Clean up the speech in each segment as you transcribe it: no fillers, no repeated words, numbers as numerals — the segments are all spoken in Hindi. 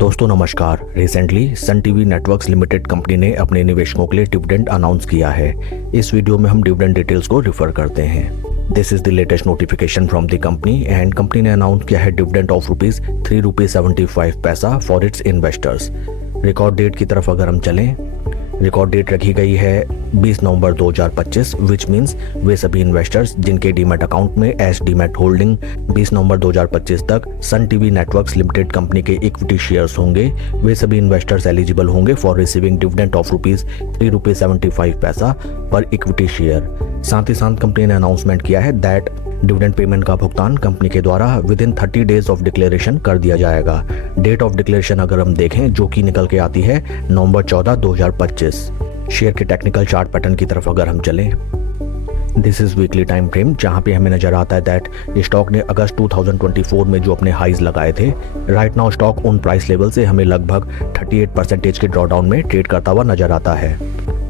दोस्तों नमस्कार। Recently Sun TV networks limited company ने अपने निवेशकों के लिए डिविडेंड अनाउंस किया है। इस वीडियो में हम डिविडेंड डिटेल्स को रिफर करते हैं। This is the latest notification from the company and company ने अनाउंस किया है dividend of ₹3.75 for its investors. Record date की तरफ अगर हम चलें, रिकॉर्ड डेट रखी गई है 20 नवंबर 2025, विच मीन्स वे सभी इन्वेस्टर्स जिनके डीमैट अकाउंट में एस डीमैट होल्डिंग 20 नवंबर 2025 तक Sun TV networks limited company के इक्विटी शेयर्स होंगे, वे सभी इन्वेस्टर्स एलिजिबल होंगे फॉर रिसीविंग डिविडेंड ऑफ ₹3.75 पर इक्विटी शेयर। साथ ही साथ कंपनी ने अनाउंसमेंट किया है दैट डिविडेंड पेमेंट का भुगतान कंपनी के द्वारा with in 30 days of declaration कर दिया जाएगा। डेट ऑफ डिक्लेरेशन अगर हम देखें जो कि निकल के आती है नवंबर 14, 2025। शेयर के टेक्निकल चार्ट पैटर्न की तरफ अगर हम चलें, this is weekly time frame, जहां पे हमें नजर आता है दैट स्टॉक ने अगस्त 2024 में जो अपने हाईज लगाए थे, राइट नाउ स्टॉक उन प्राइस लेवल से हमें लगभग 38% के ड्रॉडाउन में ट्रेड करता हुआ नजर आता है।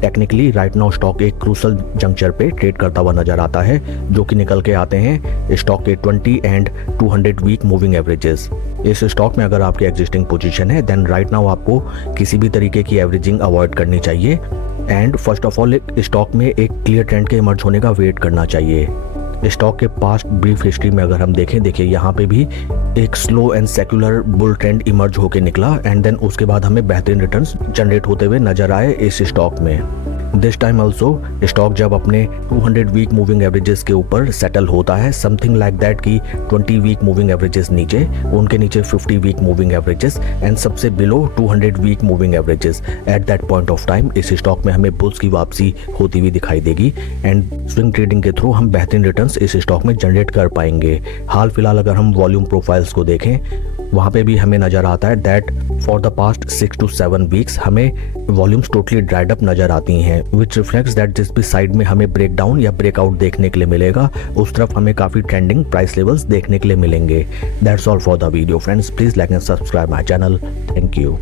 टेक्निकली राइट नाउ स्टॉक एक क्रूशल जंक्चर पे ट्रेड करता हुआ नजर आता है, जो कि निकल के आते हैं स्टॉक के 20 एंड 200 वीक मूविंग एवरेजेस। इस स्टॉक में अगर आपकी एग्जिस्टिंग पोजीशन है देन राइट नाउ आपको किसी भी तरीके की एवरेजिंग अवॉइड करनी चाहिए and first of all stock में एक क्लियर ट्रेंड के इमर्ज होने का वेट करना चाहिए। स्टॉक के पास्ट ब्रीफ हिस्ट्री में अगर हम देखें, देखिए यहाँ पे भी एक slow and secular bull trend emerge होके निकला एंड देन उसके बाद हमें बेहतरीन रिटर्न्स जनरेट होते हुए नजर आए इस स्टॉक में। दिस टाइम ऑल्सो स्टॉक जब अपने 200 वीक मूविंग एवरेजेस के ऊपर सेटल होता है, समथिंग लाइक दैट की 20 वीक मूविंग एवरेजेस नीचे, उनके नीचे 50 वीक मूविंग एवरेजेस एंड सबसे below 200 week moving averages, at that point of time इस स्टॉक में हमें बुल्स की वापसी होती हुई दिखाई देगी एंड स्विंग ट्रेडिंग के थ्रू हम बेहतरीन रिटर्न्स इस स्टॉक में जनरेट कर पाएंगे। हाल फिलहाल अगर हम वॉल्यूम प्रोफाइल्स को देखें, वहाँ पे भी हमें नजर आता है that for the past 6 to 7 weeks हमें वॉल्यूम्स टोटली ड्राइड अप नजर आती हैं, विच रिफ्लेक्ट्स दैट जिस भी साइड में हमें ब्रेकडाउन या ब्रेकआउट देखने के लिए मिलेगा उस तरफ हमें काफी ट्रेंडिंग प्राइस लेवल्स देखने के लिए मिलेंगे। That's all for the video friends, please like and subscribe my channel. Thank you.